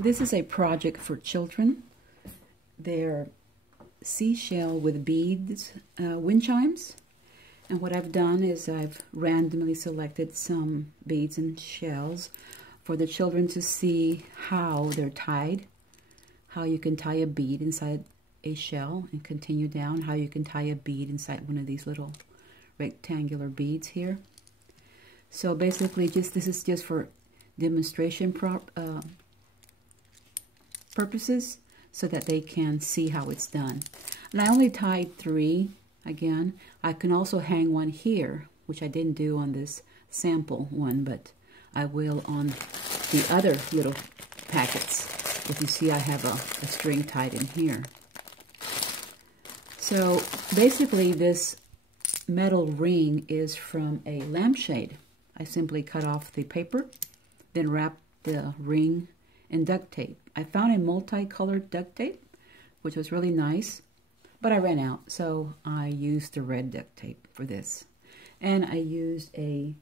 This is a project for children. They're seashell with beads, wind chimes. And what I've done is I've randomly selected some beads and shells for the children to see how they're tied, how you can tie a bead inside a shell and continue down, how you can tie a bead inside one of these little rectangular beads here. So basically this is just for demonstration purposes so that they can see how it's done. And I only tied 3. Again, I can also hang one here, which I didn't do on this sample one, but I will on the other little packets. If you see, I have a string tied in here. So basically this metal ring is from a lampshade. I simply cut off the paper, then wrap the ring in duct tape. I found a multicolored duct tape, which was really nice, but I ran out, so I used the red duct tape for this. And I used a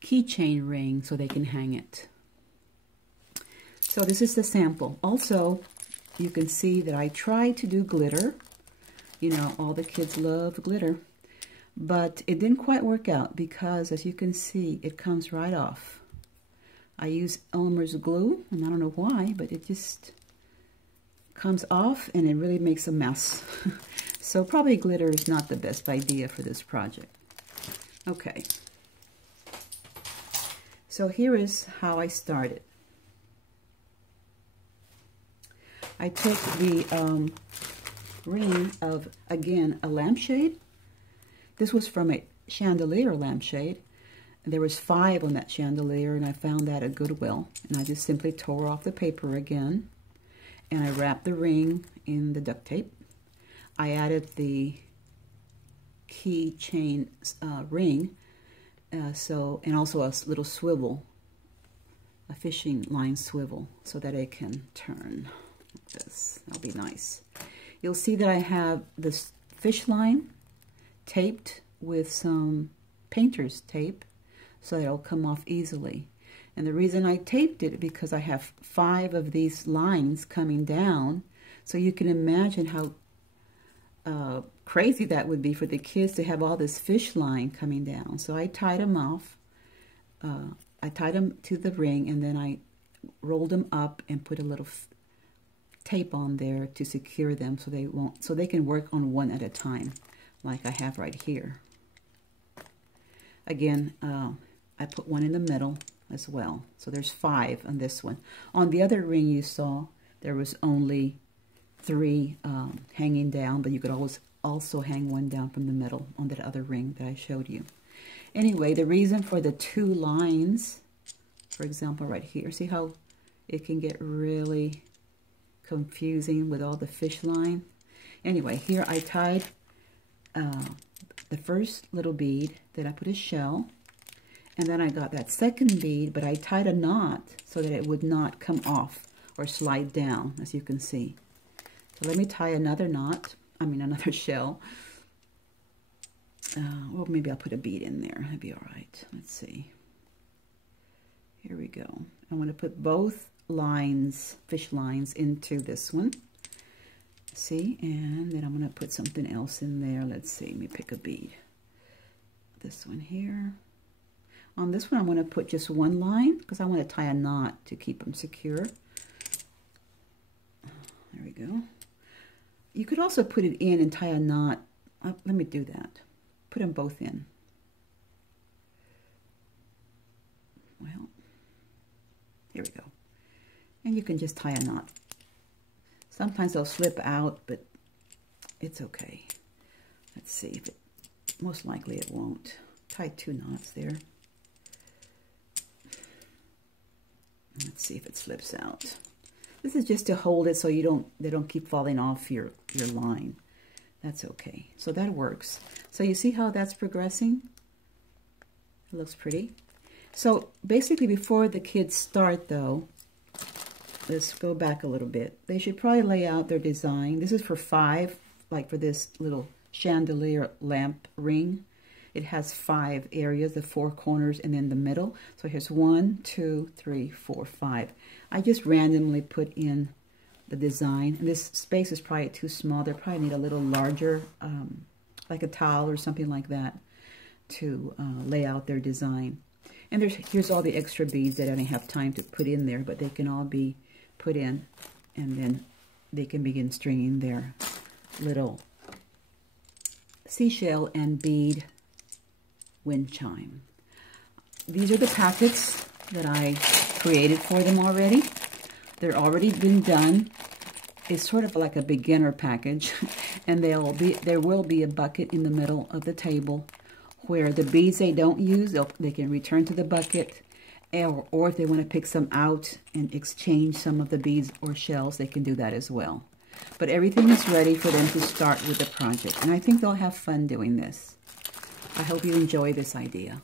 keychain ring so they can hang it. So this is the sample. Also, you can see that I tried to do glitter. You know, all the kids love glitter. But it didn't quite work out because, as you can see, it comes right off. I use Elmer's glue, and I don't know why, but it just comes off and it really makes a mess. So probably glitter is not the best idea for this project. Okay. So here is how I started. I took the ring of, again, a lampshade. This was from a chandelier lampshade. There was 5 on that chandelier, and I found that at Goodwill. And I just simply tore off the paper again, and I wrapped the ring in the duct tape. I added the keychain ring, and also a little swivel, a fishing line swivel, so that it can turn like this. That'll be nice. You'll see that I have this fish line taped with some painter's tape, so it'll come off easily. And the reason I taped it because I have 5 of these lines coming down, so you can imagine how crazy that would be for the kids to have all this fish line coming down. So I tied them off. I tied them to the ring, and then I rolled them up and put a little tape on there to secure them so they can work on one at a time, like I have right here. Again, I put one in the middle as well. So there's 5 on this one. On the other ring you saw, there was only 3 hanging down, but you could always also hang one down from the middle on that other ring that I showed you. Anyway, the reason for the 2 lines, for example, right here, see how it can get really confusing with all the fish line? Anyway, here I tied the first little bead, then I put a shell, and then I got that second bead, but I tied a knot so that it would not come off or slide down, as you can see. So let me tie another knot, another shell. Well, maybe I'll put a bead in there. That'd be all right. Let's see. Here we go. I'm going to put both lines, fish lines, into this one. See, and then I'm going to put something else in there. Let's see, let me pick a bead. This one here. On this one, I'm going to put just 1 line because I want to tie a knot to keep them secure. There we go. You could also put it in and tie a knot. Let me do that. Put them both in. Well, here we go. And you can just tie a knot. Sometimes they'll slip out, but it's okay. Let's see if it, most likely it won't. Tie 2 knots there. Let's see if it slips out. This is just to hold it so they don't keep falling off your line. That's okay. So that works. So you see how that's progressing? It looks pretty. So basically before the kids start though, let's go back a little bit. They should probably lay out their design. This is for 5, like for this little chandelier lamp ring. It has 5 areas, the 4 corners, and then the middle. So here's 1, 2, 3, 4, 5. I just randomly put in the design. And this space is probably too small. They probably need a little larger, like a towel or something like that, to lay out their design. And here's all the extra beads that I didn't have time to put in there, but they can all be put in, and then they can begin stringing their little seashell and bead wind chime. These are the packets that I created for them already. They're already been done. It's sort of like a beginner package, and there will be a bucket in the middle of the table where the beads they don't use, they can return to the bucket, or if they want to pick some out and exchange some of the beads or shells, they can do that as well. But everything is ready for them to start with the project, and I think they'll have fun doing this. I hope you enjoy this idea.